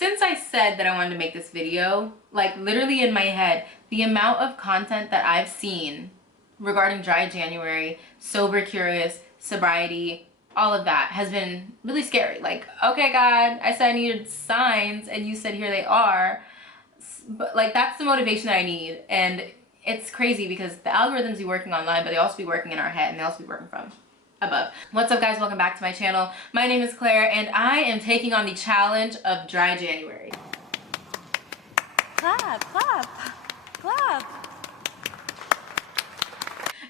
Since I said that I wanted to make this video, like literally in my head, the amount of content that I've seen regarding dry January, sober curious, sobriety, all of that has been really scary. Like, okay, God, I said I needed signs and you said here they are. But like, that's the motivation that I need. And it's crazy because the algorithms be working online, but they also be working in our head, and they also be working from above. What's up, guys? Welcome back to my channel. My name is Claire, and I am taking on the challenge of dry January. Clap, clap, clap.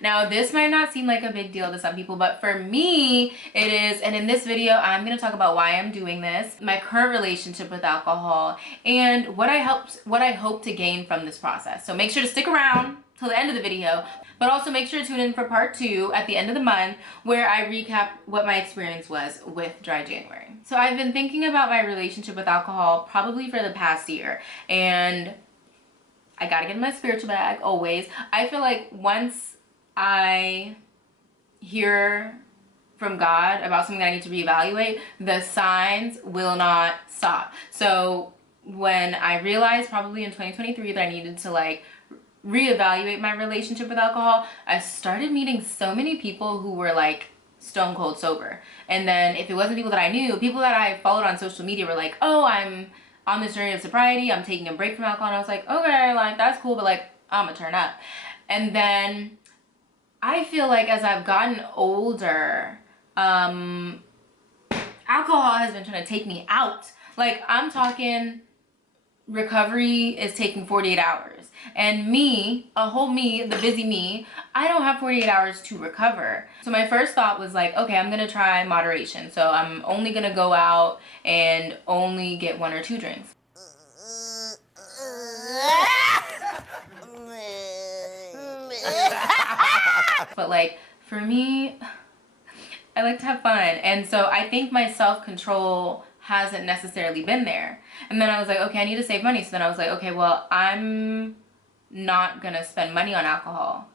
Now, this might not seem like a big deal to some people, but for me, it is. And in this video, I'm going to talk about why I'm doing this, my current relationship with alcohol, and what I hope to gain from this process. So make sure to stick around till the end of the video, but also make sure to tune in for part 2 at the end of the month, where I recap what my experience was with dry January. So I've been thinking about my relationship with alcohol probably for the past year, and I gotta get in my spiritual bag always. I feel like once I hear from God about something that I need to reevaluate, the signs will not stop. So when I realized probably in 2023 that I needed to like reevaluate my relationship with alcohol, I started meeting so many people who were like stone cold sober. And then if it wasn't people that I knew, people that I followed on social media were like, oh, I'm on this journey of sobriety, I'm taking a break from alcohol. And I was like, okay, like that's cool, but like I'm gonna turn up. And then I feel like as I've gotten older, alcohol has been trying to take me out. Like, I'm talking recovery is taking 48 hours. And me, a whole me, the busy me, I don't have 48 hours to recover. So my first thought was like, okay, I'm gonna try moderation. So I'm only gonna go out and only get 1 or 2 drinks. But like, for me, I like to have fun. And so I think my self-control hasn't necessarily been there. And then I was like, okay, I need to save money. So then I was like, okay, well, I'm not gonna spend money on alcohol.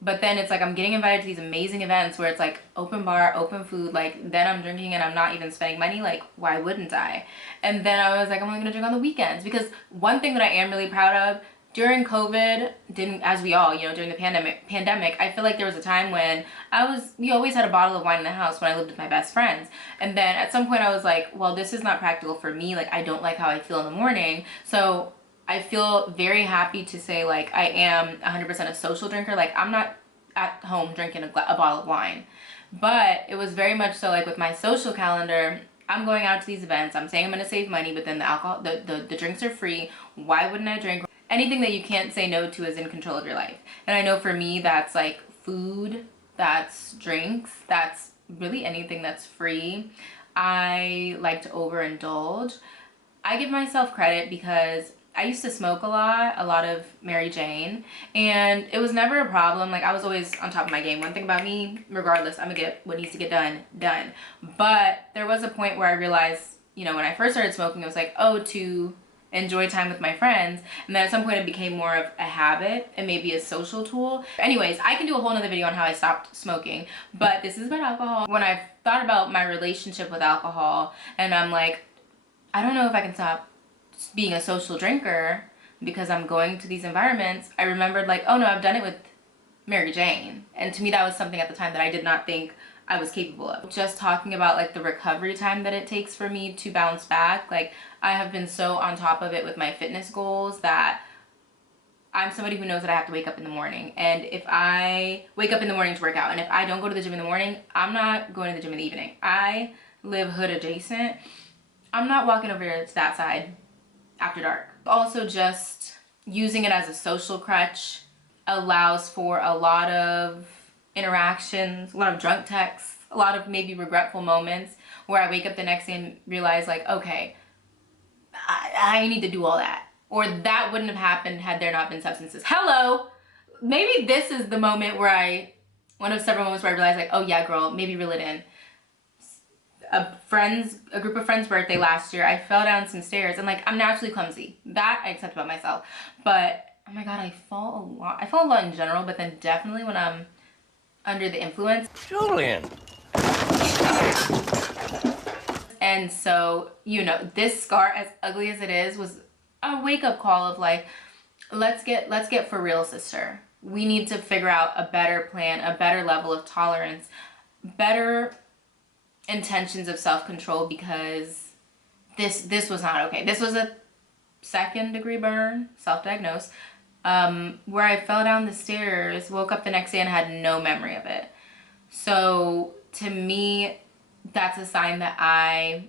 But then it's like I'm getting invited to these amazing events where it's like open bar, open food, like then I'm drinking and I'm not even spending money. Like, why wouldn't I? And then I was like, I'm only gonna drink on the weekends. Because one thing that I am really proud of during COVID, as we all, you know, during the pandemic, I feel like there was a time when we always had a bottle of wine in the house when I lived with my best friends. And then at some point I was like, well, this is not practical for me. Like, I don't like how I feel in the morning. So I feel very happy to say like I am 100% a social drinker. Like, I'm not at home drinking a bottle of wine. But it was very much so like with my social calendar, I'm going out to these events, I'm saying I'm gonna save money, but then the alcohol, the drinks are free. Why wouldn't I drink? Anything that you can't say no to is in control of your life. And I know for me, that's like food, that's drinks, that's really anything that's free. I like to overindulge. I give myself credit because I used to smoke a lot of Mary Jane, and it was never a problem. Like, I was always on top of my game. One thing about me, regardless, I'm gonna get what needs to get done. But there was a point where I realized, you know, when I first started smoking, it was like, oh, to enjoy time with my friends. And then at some point it became more of a habit and maybe a social tool. Anyways, I can do a whole nother video on how I stopped smoking, but this is about alcohol. When I've thought about my relationship with alcohol, and I'm like, I don't know if I can stop being a social drinker because I'm going to these environments, I remembered like, oh no, I've done it with Mary Jane. And to me, that was something at the time that I did not think I was capable of. Just talking about like the recovery time that it takes for me to bounce back. Like, I have been so on top of it with my fitness goals that I'm somebody who knows that I have to wake up in the morning. And if I wake up in the morning to work out, and if I don't go to the gym in the morning, I'm not going to the gym in the evening. I live hood adjacent. I'm not walking over to that side after dark. Also, just using it as a social crutch allows for a lot of interactions, a lot of drunk texts, a lot of maybe regretful moments where I wake up the next day and realize like, okay, I need to do all that. Or that wouldn't have happened had there not been substances. Hello! Maybe this is the moment where one of several moments where I realized like, oh yeah, girl, maybe reel it in. A group of friends' birthday last year, I fell down some stairs, and like, I'm naturally clumsy. That I accept about myself. But oh my God, I fall a lot. I fall a lot in general, but then definitely when I'm under the influence. Julian. And so, you know, this scar, as ugly as it is, was a wake-up call of like, let's get for real, sister. We need to figure out a better plan, a better level of tolerance, better intentions of self-control, because this was not okay. This was a 2nd-degree burn, self-diagnosed, where I fell down the stairs, woke up the next day and had no memory of it. So to me, that's a sign that I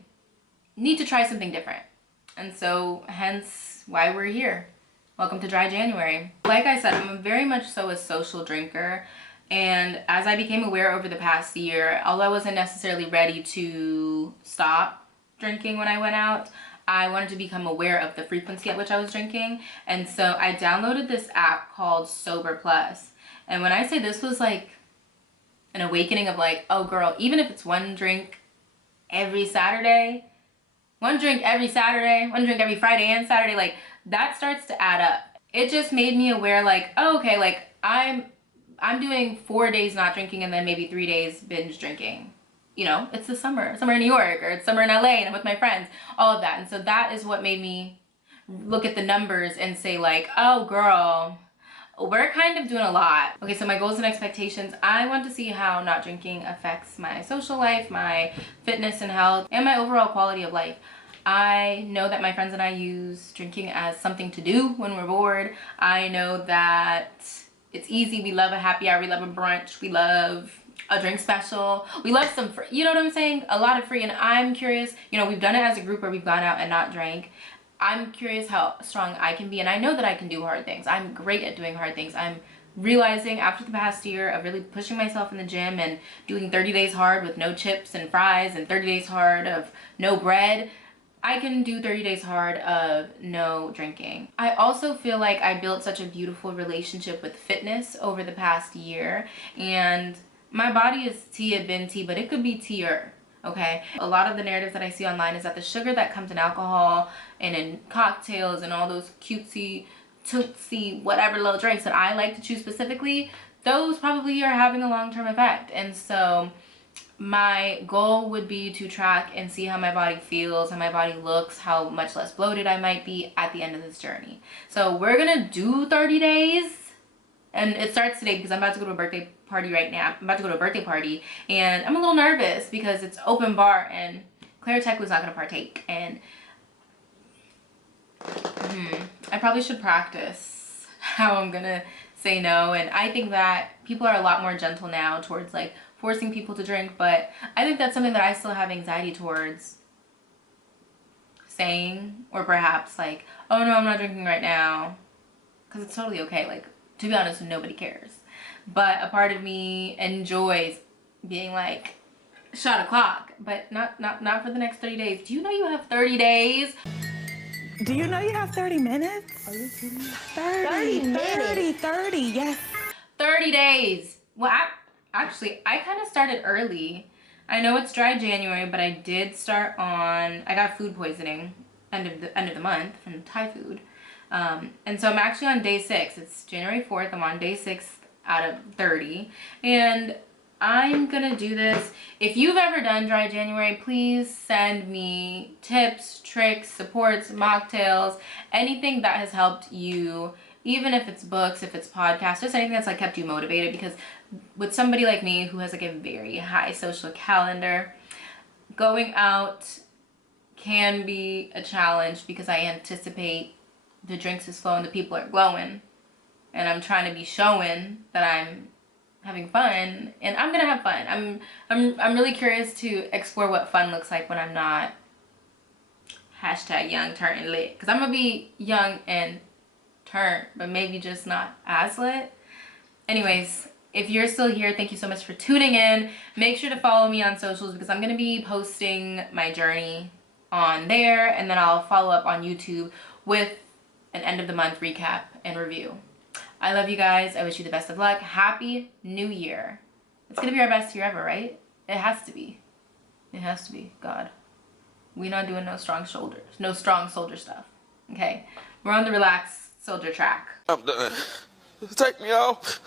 need to try something different. And so hence why we're here. Welcome to Dry January. Like I said, I'm very much so a social drinker. And as I became aware over the past year, although I wasn't necessarily ready to stop drinking when I went out, I wanted to become aware of the frequency at which I was drinking. And so I downloaded this app called Sober Plus. And when I say this was like an awakening of like, oh girl, even if it's one drink every Saturday, one drink every Saturday, one drink every Friday and Saturday, like that starts to add up. It just made me aware like, oh, okay, like I'm doing 4 days not drinking and then maybe 3 days binge drinking. You know, it's the summer in New York, or it's summer in LA and I'm with my friends, all of that. And so that is what made me look at the numbers and say like, oh girl, we're kind of doing a lot. Okay, so my goals and expectations. I want to see how not drinking affects my social life, my fitness and health, and my overall quality of life. I know that my friends and I use drinking as something to do when we're bored. I know that it's easy. We love a happy hour. We love a brunch. We love a drink special. We love some free, you know what I'm saying? A lot of free. And I'm curious, you know, we've done it as a group where we've gone out and not drank. I'm curious how strong I can be, and I know that I can do hard things. I'm great at doing hard things. I'm realizing after the past year of really pushing myself in the gym and doing 30 days hard with no chips and fries and 30 days hard of no bread, I can do 30 days hard of no drinking. I also feel like I built such a beautiful relationship with fitness over the past year, and my body is tea been tea, but it could be tea-er. Okay, a lot of the narratives that I see online is that the sugar that comes in alcohol and in cocktails and all those cutesy, tootsie, whatever little drinks that I like to choose specifically, those probably are having a long-term effect. And so my goal would be to track and see how my body feels, how my body looks, how much less bloated I might be at the end of this journey. So we're gonna do 30 days. And it starts today because I'm about to go to a birthday party right now. I'm about to go to a birthday party and I'm a little nervous because it's open bar and Claire Tech was not going to partake. And I probably should practice how I'm going to say no. And I think that people are a lot more gentle now towards like forcing people to drink. But I think that's something that I still have anxiety towards saying, or perhaps like, oh no, I'm not drinking right now. Because it's totally okay. Like, to be honest, nobody cares. But a part of me enjoys being like, shot o'clock, but not for the next 30 days. Do you know you have 30 days? Do you know you have 30 minutes? Are you kidding me? 30, yes. 30 days. Well, I kind of started early. I know it's dry January, but I did start on, I got food poisoning end of the month from Thai food. And so I'm actually on day 6. It's January 4th. I'm on day 6 out of 30. And I'm gonna do this. If you've ever done dry January, please send me tips, tricks, supports, mocktails, anything that has helped you, even if it's books, if it's podcasts, just anything that's like kept you motivated. Because with somebody like me who has like a very high social calendar, going out can be a challenge because I anticipate the drinks is flowing, the people are glowing, and I'm trying to be showing that I'm having fun, and I'm gonna have fun. I'm really curious to explore what fun looks like when I'm not #young, turnt, and lit, because I'm gonna be young and turnt, but maybe just not as lit. Anyways, if you're still here, thank you so much for tuning in. Make sure to follow me on socials because I'm gonna be posting my journey on there, and then I'll follow up on YouTube with an end of the month recap and review. I love you guys. I wish you the best of luck. Happy New Year. It's gonna be our best year ever, right? It has to be. It has to be. God. We not doing no strong shoulders. No strong soldier stuff. Okay? We're on the relaxed soldier track. I'm done. Take me off.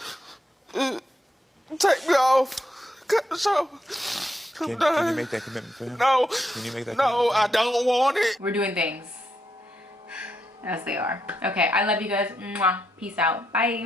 Take me off. Cut the show. I'm Can done. you make that commitment for him? No. Can you make that No, commitment? I don't want it. We're doing things as they are. Okay, I love you guys. Mwah. Peace out. Bye.